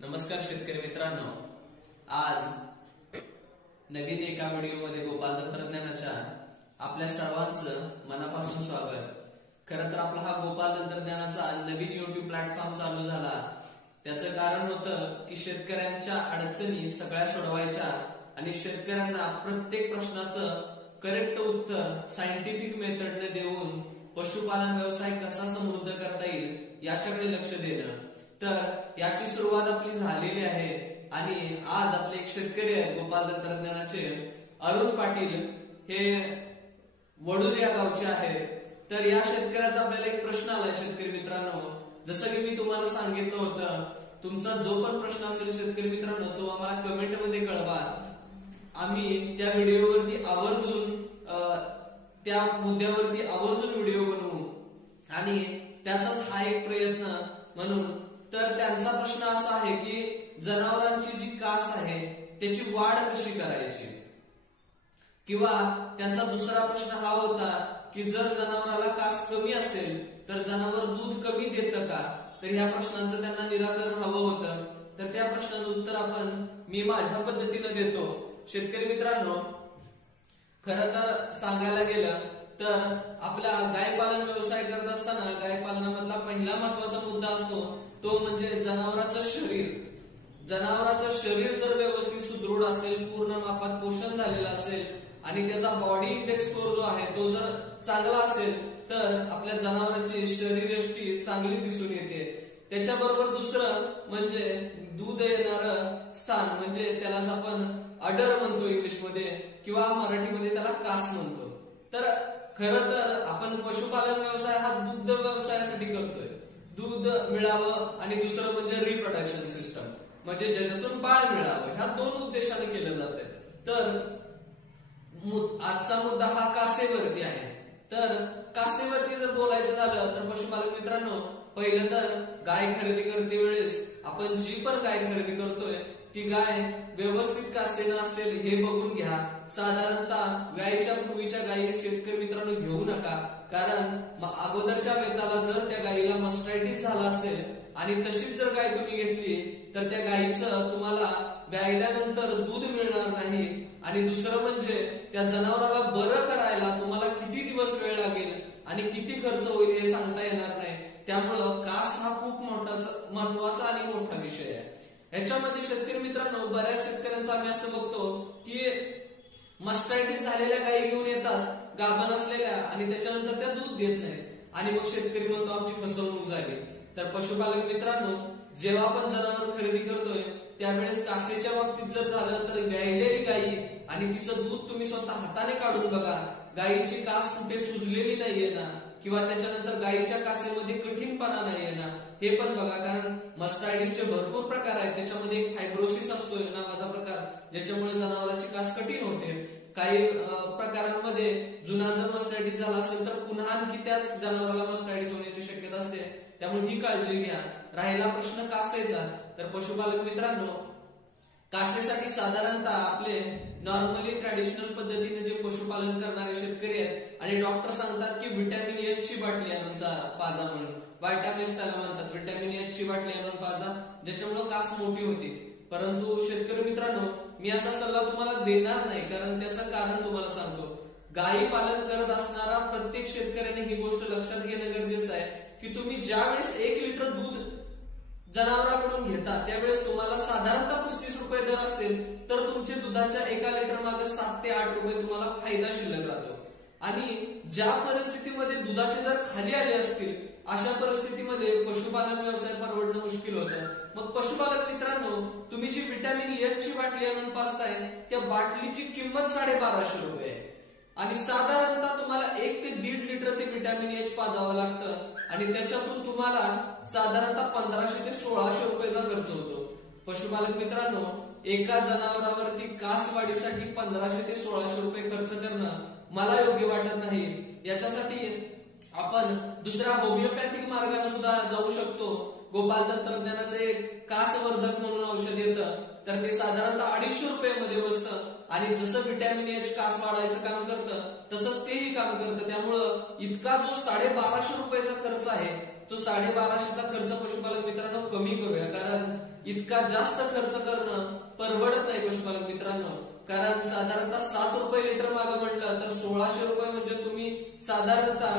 नमस्कार शेतकरी मित्रांनो, आज नवीन एका व्हिडिओमध्ये गोपाल तंत्रज्ञानाच्या आपल्या सर्वांचं मनापासून स्वागत। खरं तर आपला हा गोपाल तंत्रज्ञानाचा नवीन YouTube प्लॅटफॉर्म चालू झाला, त्याचं कारण होतं की शेतकऱ्यांच्या अडचणी सगळ्या सोडवायच्या आणि शेतकऱ्यांना प्रत्येक प्रश्नाचं करेक्ट उत्तर सायंटिफिक मेथडने देऊन पशुपालन व्यवसाय कसा समृद्ध करता येईल याच्याकडे लक्ष देणं। तर याची सुरुवात आपली झालेली आहे आणि आज आपले एक शेतकरी आहेत गोपाल तंत्रज्ञानाचे अरुण पाटील, हे वडूज या गावचे आहेत। तर या शेतकऱ्याचा आपल्याला एक प्रश्न आलाय शेतकरी मित्रांनो, जसं की मी तुम्हाला सांगितलं होतं, तुमचा जो पण प्रश्न असेल शेतकरी मित्रांनो तो आम्हाला कमेंट मध्ये कळवा। आम्ही त्या व्हिडिओवरती आवर्जून त्या मुद्द्यावरती आवर्जून व्हिडिओ बनवू आणि त्याचाच हा एक प्रयत्न म्हणून। तर त्यांचा प्रश्न असा आहे की जनावरांची जी कास आहे त्याची वाढ कशी करायची, किंवा त्यांचा दुसरा प्रश्न हा होता की जर जनावराला कास कमी असेल तर जनावर दूध कमी देतं का। तर ह्या प्रश्नांचं त्यांना निराकरण हवं होतं, तर त्या प्रश्नाचं उत्तर मी माझ्या पद्धतीने देतो। शेतकरी मित्रांनो, खरं तर सांगायला गेलं तर आपला गाय पालन व्यवसाय करत असताना गाय पालनामधला पहिला महत्वाचा मुद्दा असतो तो म्हणजे जनावरांचं शरीर। जनावरांचं शरीर जर व्यवस्थित सुदृढ असेल, पूर्ण मापात पोषण झालेलं असेल आणि त्याचा बॉडी इंडेक्स स्कोर जो आहे तो जर चांगला असेल तर आपल्या जनावरांची शरीरयष्टी चांगली दिसून येते। त्याच्याबरोबर दुसरं म्हणजे दूध येणारं स्थान, म्हणजे त्यालाच आपण अडर म्हणतो इंग्लिशमध्ये, किंवा मराठीमध्ये त्याला कास म्हणतो। तर खरं तर आपण पशुपालन व्यवसाय हा दुग्ध व्यवसायासाठी करतोय, दूध मिळावं आणि दुसरं म्हणजे रिप्रोडक्शन सिस्टम, म्हणजे ज्याच्यातून बाळ मिळावं, ह्या दोन उद्देशाने केलं जातंय। तर आजचा मुद्दा हा कासेवरती आहे। तर कासेवरती जर बोलायचं झालं तर पशुपालक मित्रांनो, पहिलं तर गाय खरेदी करते वेळेस आपण जी पण गाय खरेदी करतोय ती गाय व्यवस्थित कासेना असेल हे बघून घ्या। साधारणतः गायीच्या पूर्वीच्या गायी शेतकरी मित्रांनो घेऊ नका, कारण अगोदरच्या वेताला जर त्या गायीला मस्टायटिस झाला असेल आणि तशीच जर गाय तुम्ही घेतली तर त्या गायीचं तुम्हाला ब्यायल्यानंतर दूध मिळणार नाही, आणि दुसरं म्हणजे त्या जनावराला बरं करायला तुम्हाला किती दिवस वेळ लागेल आणि किती खर्च होईल हे सांगता येणार नाही। त्यामुळं कास हा खूप महत्वाचा आणि मोठा विषय आहे। ह्याच्यामध्ये शेतकरी मित्रांनो, बऱ्याच शेतकऱ्यांचं आम्ही असं बघतो की मस्टायटिस झालेल्या गायी घेऊन येतात गाभण असलेल्या आणि त्याच्यानंतर त्या दूध देत नाहीत आणि मग शेतकरी म्हणतो आमची फसवणूक झाली। तर पशुपालक मित्रांनो, जेव्हा आपण जनावर खरेदी करतोय त्यावेळेस कासेच्या बाबतीत जर झालं तर व्यायलेली गायी आणि तिचं दूध तुम्ही स्वतः हाताने काढून बघा, गायीची कास कुठे सुजलेली नाहीये ना, किंवा त्याच्यानंतर गायीच्या कासेमध्ये कठीणपणा नाहीये ना, हे पण बघा। कारण मस्टायटिसचे भरपूर प्रकार आहेत, त्याच्यामध्ये एक फायब्रोसिस असतोय नावाचा प्रकार, ज्याच्यामुळे जनावरांची कास कठीण होते। काही प्रकारांमध्ये जुना जर मस्टायटिस झाला असेल तर पुन्हा आणखी त्याच जनावराला मस्टायटिस होण्याची शक्यता असते, त्यामुळे ही काळजी घ्या। राहिला प्रश्न कासेचा, तर पशुपालक मित्रांनो, कासेसाठी साधारणतः आपले नॉर्मली ट्रॅडिशनल पद्धतीने जे पशुपालन करणारे शेतकरी आहेत आणि डॉक्टर सांगतात की व्हिटॅमिन एच ची बाटली आणून पाजा म्हणून, व्हिटॅमिन्स त्याला म्हणतात, व्हिटॅमिन एच ची बाटली आणून पाजा, ज्याच्यामुळे कास मोठी होते। परंतु शेतकरी मित्रांनो, मी असा सल्ला तुम्हाला देणार नाही, कारण त्याचं कारण तुम्हाला सांगतो। गायी पालन करत असणारा प्रत्येक शेतकऱ्याने ही गोष्ट लक्षात घेणं गरजेचं आहे की तुम्ही ज्या वेळेस 1 लिटर दूध जनावरांकडून घेता त्यावेळेस तुम्हाला साधारणतः 35 रुपये दर असेल तर तुमचे दुधाच्या 1 लिटर मागे 7 ते 8 रुपये तुम्हाला फायदा शिल्लक राहतो। आणि ज्या परिस्थितीमध्ये दुधाचे दर खाली आले असतील अशा परिस्थितीमध्ये पशुपालन व्यवसाय परवडणं मुश्किल होतं। मग पशुपालक मित्रांनो, तुम्ही जी व्हिटॅमिन एच ची बाटली आणून पाजताय त्या बाटलीची किंमत 1250 रुपये आहे आणि साधारणतः तुम्हाला 1 ते 1.5 लिटर ते व्हिटॅमिन एच पाजावं लागतं आणि त्याच्यातून तुम्हाला साधारणतः 1500 ते 1600 रुपयाचा खर्च होतो। पशुपालक मित्रांनो, एका जनावरावरती कास वाढीसाठी 1500 ते 1600 रुपये खर्च करणं मला योग्य वाटत नाही। याच्यासाठी आपण दुसऱ्या होमिओपॅथिक मार्गाने सुद्धा जाऊ शकतो। गोपाल तंत्रज्ञानाचे एक कासवर्धक म्हणून औषध येतं, तर ते साधारणतः 250 रुपयामध्ये बसतं आणि जसं व्हिटॅमिन एच कास वाढायचं काम करतं तसंच तेही काम करतं। त्यामुळं इतका जो 1250 रुपयाचा खर्च आहे तो 1250चा खर्च पशुपालक मित्रांनो कमी करूया, कारण इतका जास्त खर्च करणं परवडत नाही पशुपालक मित्रांनो. कारण साधारणतः 7 रुपये लिटर मागं म्हटलं तर 1600 रुपये म्हणजे तुम्ही साधारणतः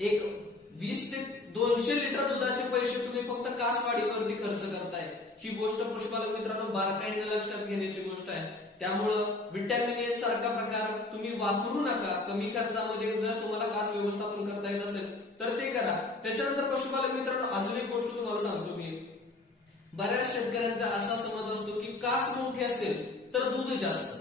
एक 20 ते 200 लिटर दुधाचे पैसे तुम्ही फक्त कासवाडीवरती खर्च करताय. ही गोष्ट पशुपालक मित्रांनो बारकाईने लक्षात घेण्याची गोष्ट आहे. त्यामुळं व्हिटॅमिन ए सारखा प्रकार तुम्ही वापरू नका. कमी खर्चामध्ये जर तुम्हाला कास व्यवस्थापन करता येत असेल तर ते करा. त्याच्यानंतर पशुपालक मित्रांनो अजून एक गोष्ट तुम्हाला सांगतो मी. बऱ्याच शेतकऱ्यांचा असा समज असतो की कास मोठी असेल तर दूध जास्त.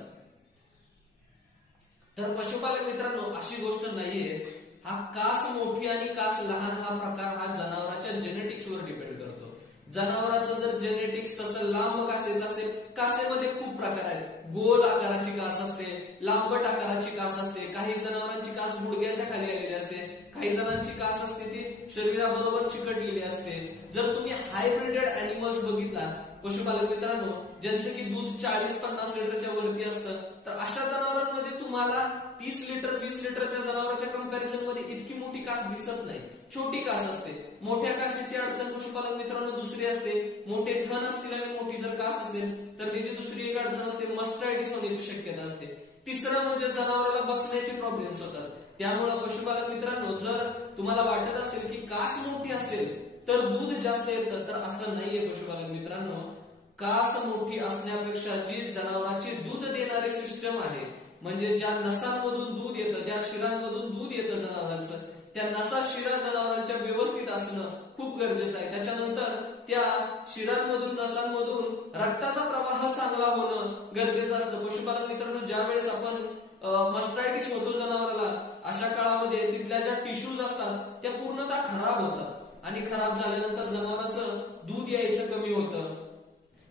तर पशुपालक मित्रांनो अशी गोष्ट नाहीये. हा कास मोठी आणि कास लहान हा प्रकार हा जनावरांच्या जेनेटिक्सवर डिपेंड करतो. जनावरांचं जर जेनेटिक्स तसं लांब कासेचं असेल, कासेमध्ये खूप प्रकार आहेत. गोल आकाराची कास असते, लांबट आकाराची कास असते, काही जनावरांची कास गुडघ्याच्या खाली आलेली असते, काही जणांची कास असते ती शरीराबरोबर चिकटलेली असते. जर तुम्ही हायब्रिडेड अॅनिमल्स बघितला पशुपालक मित्रांनो, ज्यांचं की दूध 40-50 लिटरच्या वरती असतं, तर अशा जनावरांमध्ये तुम्हाला 30 लिटर 20 लिटरच्या जनावरांच्या कंपॅरिझन मध्ये इतकी मोठी कास दिसत नाही. छोटी कास असते. मोठ्या काशीची अडचण पशुपालक मित्रांनो दुसरी असते. मोठे थन असतील आणि मोठी जर कास असेल तर त्याची दुसरी एक अडचण असते, मस्टायटिस होण्याची शक्यता असते. तिसरं म्हणजे जनावराला बसण्याचे प्रॉब्लेम्स होतात. त्यामुळे पशुपालक मित्रांनो जर तुम्हाला वाटत असेल की कास मोठी असेल तर दूध जास्त येतं, तर असं नाहीये पशुपालक मित्रांनो. कास मोठी असण्यापेक्षा जी जनावरांची दूध देणारी सिस्टम आहे, म्हणजे ज्या नसांमधून दूध येतं, ज्या शिरांमधून दूध येतं जनावरांचं, त्या नसा शिरा जनावरांच्या व्यवस्थित असणं खूप गरजेचं आहे. त्याच्यानंतर त्या शिरांमधून नसांमधून रक्ताचा प्रवाह चांगला होणं गरजेचं असतं. पशुपालक मित्रांनो ज्या वेळेस आपण मस्टायटिस होतो जनावराला, अशा काळामध्ये तिथल्या ज्या टिश्यूज असतात त्या पूर्णतः खराब होतात आणि खराब झाल्यानंतर जनावरांचं दूध यायचं कमी होतं.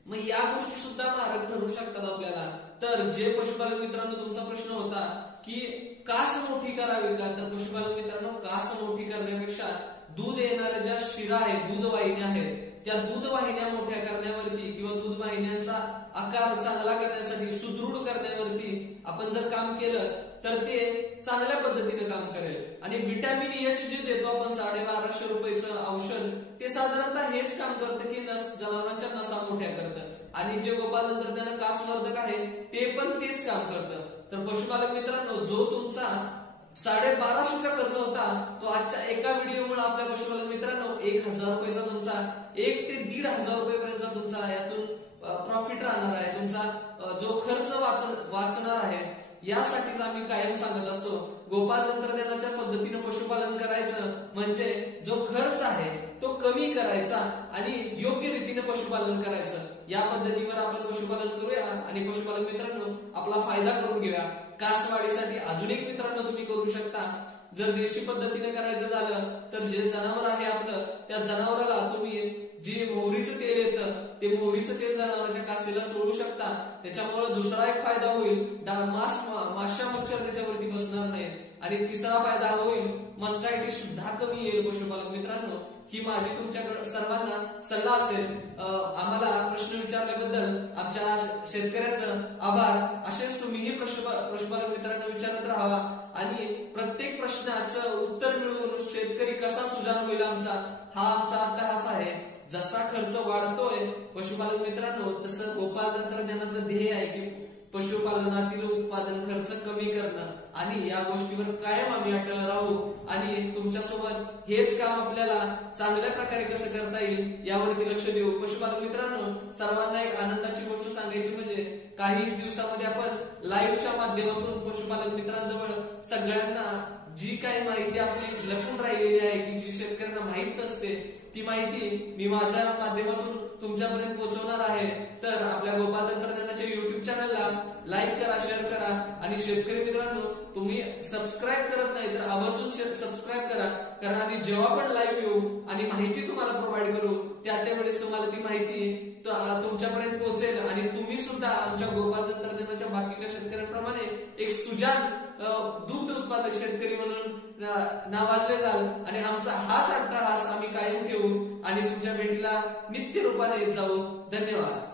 मग या गोष्टी सुद्धा मारक ठरू शकतात आपल्याला. तर जे पशुपालक मित्रांनो तुमचा प्रश्न होता की कास मोठी करावी का, तर पशुपालक मित्रांनो कास मोठी करण्यापेक्षा दूध येणाऱ्या ज्या शिरा आहेत, दूध वाहिन्या आहेत, त्या दूध वाहिन्या मोठ्या करण्यावरती किंवा दूध वाहिन्यांचा आकार चांगला करण्यासाठी, सुदृढ करण्यावरती आपण जर काम केलं तर ते चांगल्या पद्धतीने काम करेल. आणि व्हिटॅमिन एच जे देतो आपण 1250 रुपयाचं औषध, ते साधारणतः हेच काम करतं की जनावरांच्या नसा मोठ्या करतं. आणि जे गोपाल तंत्रज्ञान कासवर्धक आहे ते पण तेच काम करतं. तर पशुपालक मित्रांनो जो तुमचा 1250चा खर्च होता तो आजच्या एका व्हिडिओमुळे आपल्या पशुपालक मित्रांनो 1000 रुपयाचा तुमचा 1 ते 1,500 रुपयेपर्यंत तुमचा यातून प्रॉफिट राहणार आहे. तुमचा जो खर्च वाचणार आहे. यासाठीच आम्ही कायम सांगत असतो गोपाल तंत्रज्ञानाच्या पद्धतीने पशुपालन करायचं, म्हणजे जो खर्च आहे तो कमी करायचा आणि योग्य रीतीने पशुपालन करायचं. या पद्धतीवर आपण पशुपालन करूया आणि पशुपालक मित्रांनो आपला फायदा करून घेऊया. कासवाडीसाठी अजून एक मित्रांनो तुम्ही करू शकता. जर देशी पद्धतीने करायचं झालं तर जे जनावर आहे आपलं, त्या जनावराला तुम्ही जे मोहरीचं तेल येतं ते मोहरीचं तेल जनावरांच्या कासेला चोळू शकता. त्याच्यामुळे दुसरा एक फायदा होईल, माशा मच्छर त्याच्यावरती बसणार नाही. आणि तिसरा फायदा होईल, मस्टायटिस सुद्धा कमी येईल. पशुपालक मित्रांनो ही माझी तुमच्याकडे सर्वांना सल्ला असेल. आम्हाला प्रश्न विचारल्याबद्दल आमच्या शेतकऱ्याचं आभार. असेच तुम्हीही पशुपालक मित्रांनो विचारत राहावा आणि प्रत्येक प्रश्नाचं उत्तर मिळवून शेतकरी कसा सुजाण होईल हा आमचा अट्टहास आहे. जसा खर्च वाढतोय पशुपालक मित्रांनो तसं गोपाल तंत्रज्ञानाचं ध्येय आहे की पशुपालनातील उत्पादन खर्च कमी करणं आणि या गोष्टीवर कायम आम्ही अटल राहू आणि तुमच्यासोबत हेच काम आपल्याला चांगल्या प्रकारे कसं करता येईल यावरती लक्ष देऊ. पशुपालक मित्रांनो सर्वांना एक आनंदाची गोष्ट सांगायची म्हणजे काहीच दिवसामध्ये आपण लाईव्हच्या माध्यमातून पशुपालक मित्रांजवळ सगळ्यांना जी काही माहिती आपली लपून राहिलेली आहे की जी शेतकऱ्यांना माहित नसते ती माहिती मी माझ्या माध्यमातून तुमच्यापर्यंत पोहोचवणार आहे. तर आपल्या गोपाल तंत्रज्ञानाच्या युट्यूब चॅनलला लाईक करा, शेअर करा आणि शेतकरी मित्रांनो तुम्ही सबस्क्राईब करत नाही तर आवर्जून सबस्क्राईब करा. कारण आम्ही जेव्हा पण लाईव्ह येऊ आणि माहिती तुम्हाला प्रोव्हाइड करू त्यावेळेस तुम्हाला ती माहिती तुमच्यापर्यंत पोहोचेल आणि तुम्ही सुद्धा आमच्या गोपाल तंत्रज्ञानाच्या बाकीच्या शेतकऱ्यांप्रमाणे एक सुजाण दुग्ध उत्पादक शेतकरी म्हणून नावाजले जाल आणि आमचा हाच अट्टहास आम्ही कायम ठेवू आणि तुमच्या भेटीला नित्य रूपाने येत जाऊ. धन्यवाद.